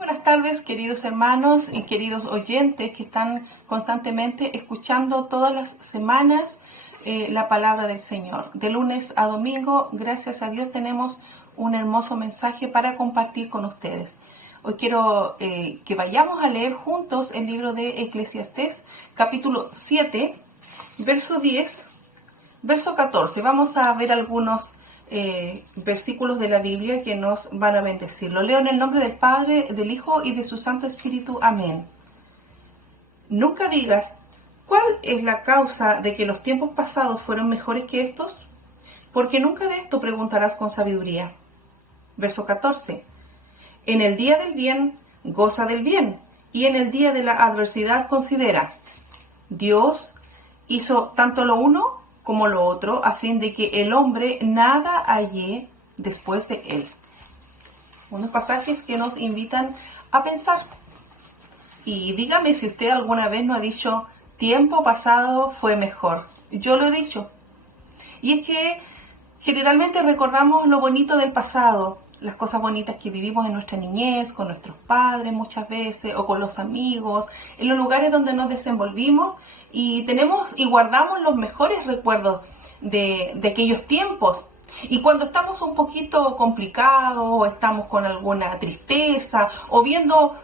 Buenas tardes, queridos hermanos y queridos oyentes que están constantemente escuchando todas las semanas la palabra del Señor. De lunes a domingo, gracias a Dios, tenemos un hermoso mensaje para compartir con ustedes. Hoy quiero que vayamos a leer juntos el libro de Eclesiastés, capítulo 7, verso 10, verso 14. Vamos a ver algunos versículos de la Biblia que nos van a bendecir. Lo leo en el nombre del Padre, del Hijo y de su Santo Espíritu. Amén. Nunca digas, ¿cuál es la causa de que los tiempos pasados fueron mejores que estos? Porque nunca de esto preguntarás con sabiduría. Verso 14. En el día del bien, goza del bien, y en el día de la adversidad considera. Dios hizo tanto lo uno como lo otro, a fin de que el hombre nada halle después de él. Unos pasajes que nos invitan a pensar. Y dígame si usted alguna vez no ha dicho, tiempo pasado fue mejor. Yo lo he dicho. Y es que generalmente recordamos lo bonito del pasado, las cosas bonitas que vivimos en nuestra niñez, con nuestros padres muchas veces, o con los amigos, en los lugares donde nos desenvolvimos, y tenemos y guardamos los mejores recuerdos de aquellos tiempos. Y cuando estamos un poquito complicados, o estamos con alguna tristeza, o viendo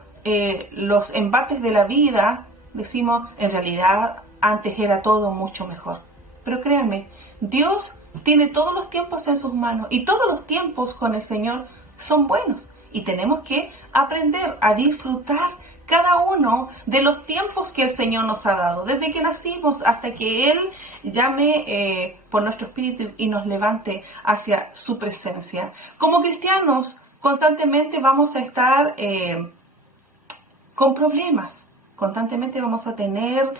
los embates de la vida, decimos, en realidad antes era todo mucho mejor. Pero créanme, Dios tiene todos los tiempos en sus manos, y todos los tiempos con el Señor son buenos, y tenemos que aprender a disfrutar cada uno de los tiempos que el Señor nos ha dado, desde que nacimos hasta que Él llame por nuestro espíritu y nos levante hacia su presencia. Como cristianos, constantemente vamos a estar con problemas. Constantemente vamos a tener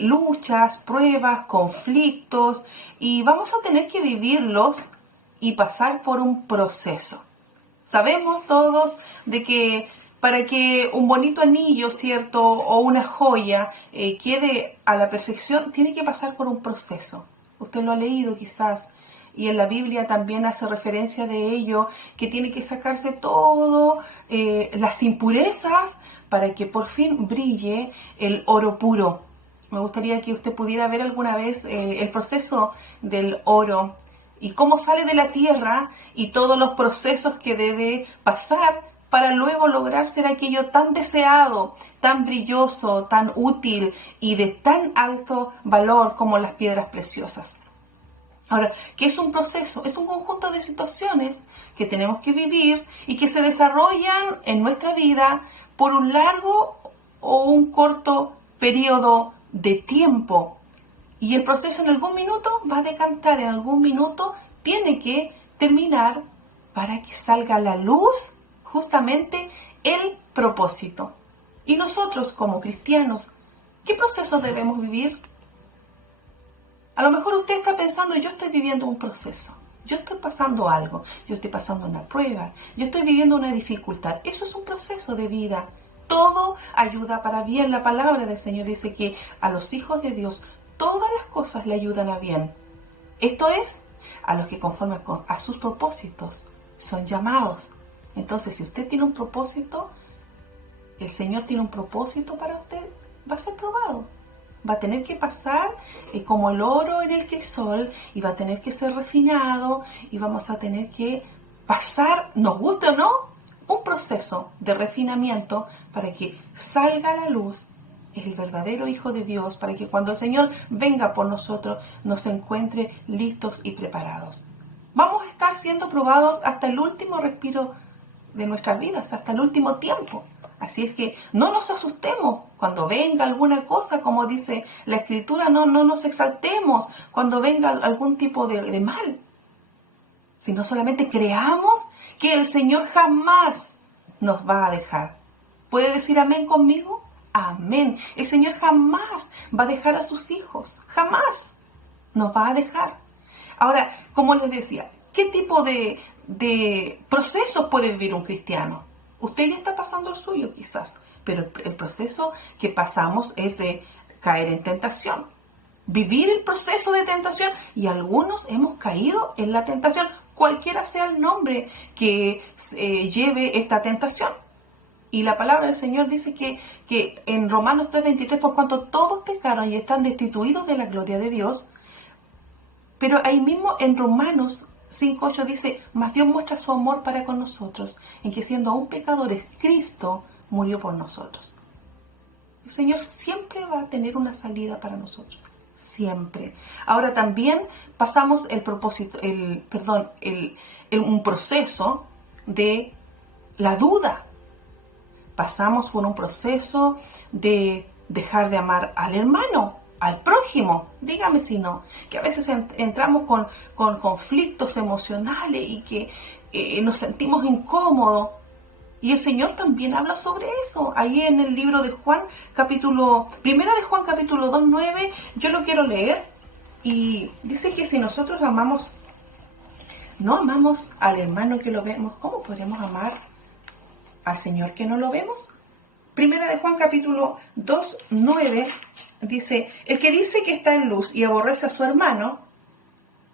luchas, pruebas, conflictos, y vamos a tener que vivirlos y pasar por un proceso. Sabemos todos de que para que un bonito anillo, ¿cierto?, o una joya quede a la perfección, tiene que pasar por un proceso. Usted lo ha leído quizás, y en la Biblia también hace referencia de ello, que tiene que sacarse todo, las impurezas, para que por fin brille el oro puro. Me gustaría que usted pudiera ver alguna vez el proceso del oro y cómo sale de la tierra y todos los procesos que debe pasar para luego lograr ser aquello tan deseado, tan brilloso, tan útil y de tan alto valor como las piedras preciosas. Ahora, ¿qué es un proceso? Es un conjunto de situaciones que tenemos que vivir y que se desarrollan en nuestra vida por un largo o un corto periodo de tiempo. Y el proceso en algún minuto va a decantar, en algún minuto tiene que terminar para que salga a la luz justamente el propósito. Y nosotros como cristianos, ¿qué proceso debemos vivir? A lo mejor usted está pensando, yo estoy viviendo un proceso, yo estoy pasando algo, yo estoy pasando una prueba, yo estoy viviendo una dificultad. Eso es un proceso de vida. Todo ayuda para bien. La palabra del Señor dice que a los hijos de Dios todas las cosas le ayudan a bien. Esto es, a los que conforme a sus propósitos son llamados. Entonces, si usted tiene un propósito, el Señor tiene un propósito para usted, va a ser probado. Va a tener que pasar como el oro en el crisol, y va a tener que ser refinado, y vamos a tener que pasar, nos guste o no, un proceso de refinamiento para que salga a la luz el verdadero Hijo de Dios, para que cuando el Señor venga por nosotros nos encuentre listos y preparados. Vamos a estar siendo probados hasta el último respiro de nuestras vidas, hasta el último tiempo. Así es que no nos asustemos cuando venga alguna cosa, como dice la Escritura, no nos exaltemos cuando venga algún tipo de mal, sino solamente creamos que el Señor jamás nos va a dejar. ¿Puede decir amén conmigo? Amén. El Señor jamás va a dejar a sus hijos, jamás nos va a dejar. Ahora, como les decía, ¿qué tipo de procesos puede vivir un cristiano? Usted ya está pasando el suyo quizás, pero el proceso que pasamos es de caer en tentación. Vivir el proceso de tentación, y algunos hemos caído en la tentación, cualquiera sea el nombre que lleve esta tentación. Y la palabra del Señor dice que en Romanos 3:23, por cuanto todos pecaron y están destituidos de la gloria de Dios, pero ahí mismo en Romanos 5:8 dice, mas Dios muestra su amor para con nosotros, en que siendo aún pecadores, Cristo murió por nosotros. El Señor siempre va a tener una salida para nosotros. Siempre. Ahora también pasamos un proceso de la duda. Pasamos por un proceso de dejar de amar al hermano, al prójimo, dígame si no, que a veces entramos con conflictos emocionales y que nos sentimos incómodos. Y el Señor también habla sobre eso. Ahí en el libro de Juan, Primera de Juan, capítulo 2:9, yo lo quiero leer. Y dice que si nosotros no amamos al hermano que lo vemos, ¿cómo podemos amar al Señor que no lo vemos? Primera de Juan, capítulo 2:9, dice, el que dice que está en luz y aborrece a su hermano,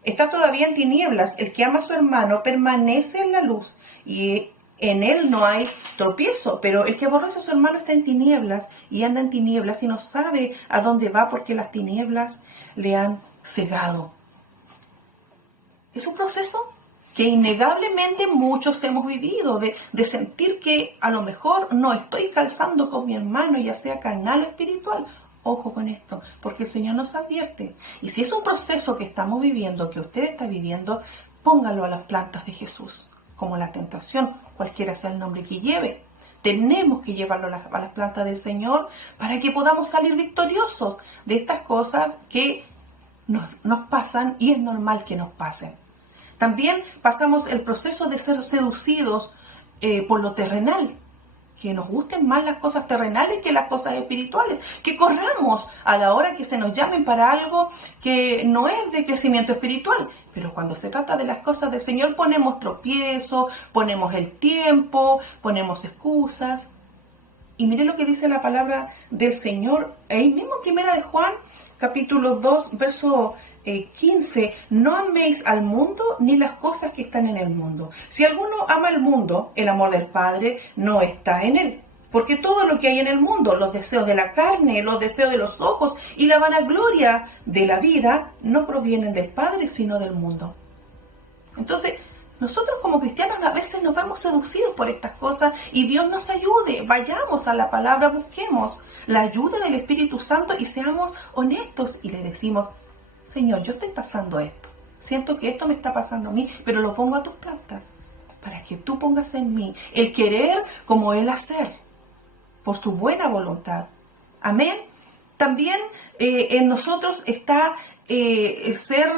está todavía en tinieblas. El que ama a su hermano permanece en la luz y en él no hay tropiezo, pero el que aborrece a su hermano está en tinieblas y anda en tinieblas y no sabe a dónde va porque las tinieblas le han cegado. Es un proceso que innegablemente muchos hemos vivido, de sentir que a lo mejor no estoy calzando con mi hermano, ya sea carnal o espiritual. Ojo con esto, porque el Señor nos advierte. Y si es un proceso que estamos viviendo, que usted está viviendo, póngalo a las plantas de Jesús, como la tentación, cualquiera sea el nombre que lleve. Tenemos que llevarlo a las plantas del Señor para que podamos salir victoriosos de estas cosas que nos pasan y es normal que nos pasen. También pasamos el proceso de ser seducidos por lo terrenal, que nos gusten más las cosas terrenales que las cosas espirituales, que corramos a la hora que se nos llamen para algo que no es de crecimiento espiritual, pero cuando se trata de las cosas del Señor ponemos tropiezos, ponemos el tiempo, ponemos excusas. Y mire lo que dice la palabra del Señor, ahí mismo en Primera de Juan, capítulo 2, verso 15, no améis al mundo ni las cosas que están en el mundo. Si alguno ama el mundo, el amor del Padre no está en él. Porque todo lo que hay en el mundo, los deseos de la carne, los deseos de los ojos y la vanagloria de la vida, no provienen del Padre, sino del mundo. Entonces, nosotros como cristianos a veces nos vemos seducidos por estas cosas y Dios nos ayude. Vayamos a la palabra, busquemos la ayuda del Espíritu Santo y seamos honestos y le decimos, Señor, yo estoy pasando esto. Siento que esto me está pasando a mí, pero lo pongo a tus plantas para que tú pongas en mí el querer como el hacer, por tu buena voluntad. Amén. También en nosotros está el ser,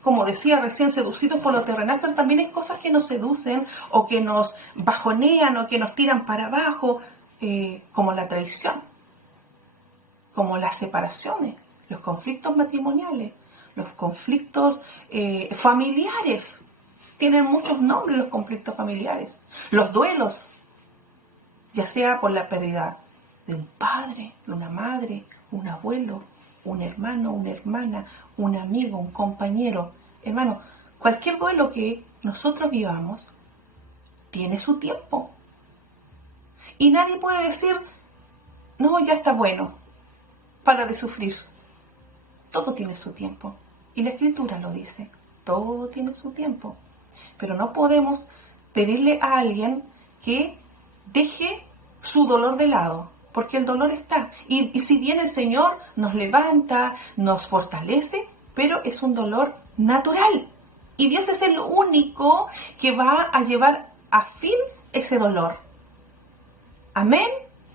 como decía recién, seducidos por lo terrenal, pero también hay cosas que nos seducen o que nos bajonean o que nos tiran para abajo, como la traición, como las separaciones, los conflictos matrimoniales, los conflictos familiares. Tienen muchos nombres los conflictos familiares. Los duelos, ya sea por la pérdida de un padre, de una madre, un abuelo, un hermano, una hermana, un amigo, un compañero. Hermano, cualquier duelo que nosotros vivamos tiene su tiempo. Y nadie puede decir, no, ya está bueno, para de sufrir. Todo tiene su tiempo. Y la Escritura lo dice, todo tiene su tiempo. Pero no podemos pedirle a alguien que deje su dolor de lado, porque el dolor está. Y si bien el Señor nos levanta, nos fortalece, pero es un dolor natural. Y Dios es el único que va a llevar a fin ese dolor. Amén,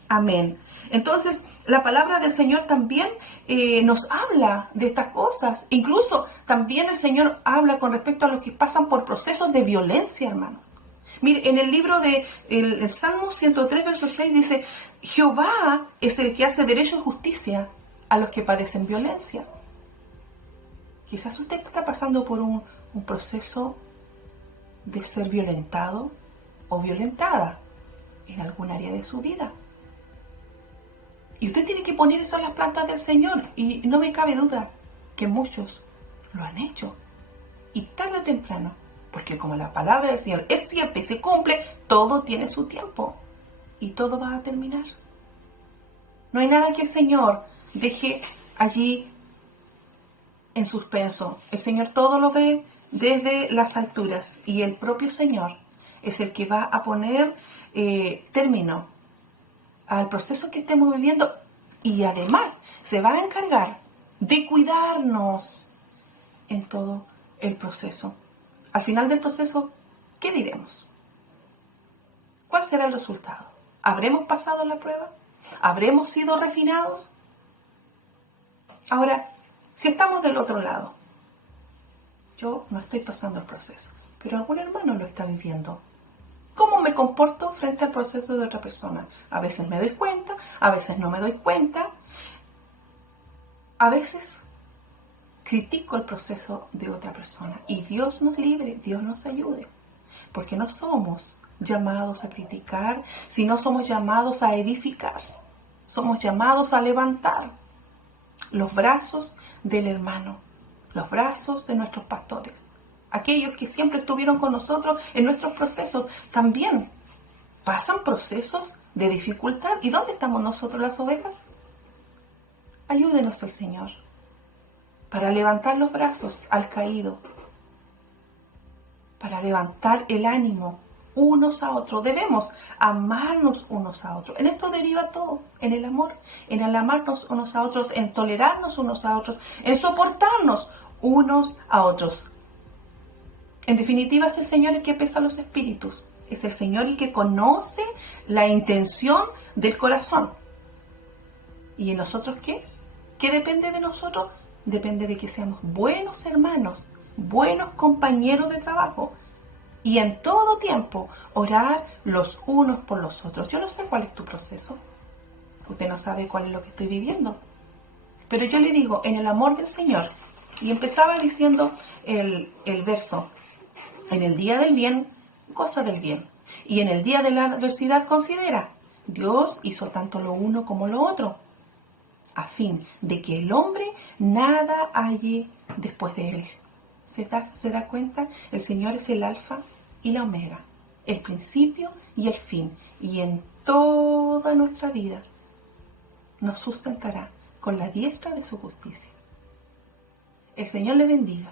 amén. Entonces, la palabra del Señor también nos habla de estas cosas. Incluso también el Señor habla con respecto a los que pasan por procesos de violencia, hermanos. Mire, en el libro de el Salmo 103, verso 6 dice, Jehová es el que hace derecho y justicia a los que padecen violencia. Quizás usted está pasando por un proceso de ser violentado o violentada en algún área de su vida. Y usted tiene que poner eso en las plantas del Señor. Y no me cabe duda que muchos lo han hecho. Y tarde o temprano, porque como la palabra del Señor es cierta y se cumple, todo tiene su tiempo. y todo va a terminar. No hay nada que el Señor deje allí en suspenso. El Señor todo lo ve desde las alturas y el propio Señor es el que va a poner término al proceso que estemos viviendo y además se va a encargar de cuidarnos en todo el proceso. Al final del proceso, ¿qué diremos? ¿Cuál será el resultado? ¿Habremos pasado la prueba? ¿Habremos sido refinados? Ahora, si estamos del otro lado, yo no estoy pasando el proceso, pero algún hermano lo está viviendo. ¿Cómo me comporto frente al proceso de otra persona? A veces me doy cuenta, a veces no me doy cuenta, a veces critico el proceso de otra persona. Y Dios nos libre, Dios nos ayude, porque no somos llamados a criticar, sino somos llamados a edificar. Somos llamados a levantar los brazos del hermano, los brazos de nuestros pastores. Aquellos que siempre estuvieron con nosotros en nuestros procesos también pasan procesos de dificultad. ¿Y dónde estamos nosotros, las ovejas? Ayúdenos el Señor para levantar los brazos al caído, para levantar el ánimo unos a otros. Debemos amarnos unos a otros. En esto deriva todo, en el amor, en el amarnos unos a otros, en tolerarnos unos a otros, en soportarnos unos a otros. En definitiva, es el Señor el que pesa los espíritus. Es el Señor el que conoce la intención del corazón. ¿Y en nosotros qué? ¿Qué depende de nosotros? Depende de que seamos buenos hermanos, buenos compañeros de trabajo. Y en todo tiempo orar los unos por los otros. Yo no sé cuál es tu proceso. Usted no sabe cuál es lo que estoy viviendo. Pero yo le digo, en el amor del Señor. Y empezaba diciendo el verso. En el día del bien, goza del bien. Y en el día de la adversidad, considera. Dios hizo tanto lo uno como lo otro, a fin de que el hombre nada halle después de él. ¿Se da cuenta? El Señor es el alfa y la omega, el principio y el fin. Y en toda nuestra vida nos sustentará con la diestra de su justicia. El Señor le bendiga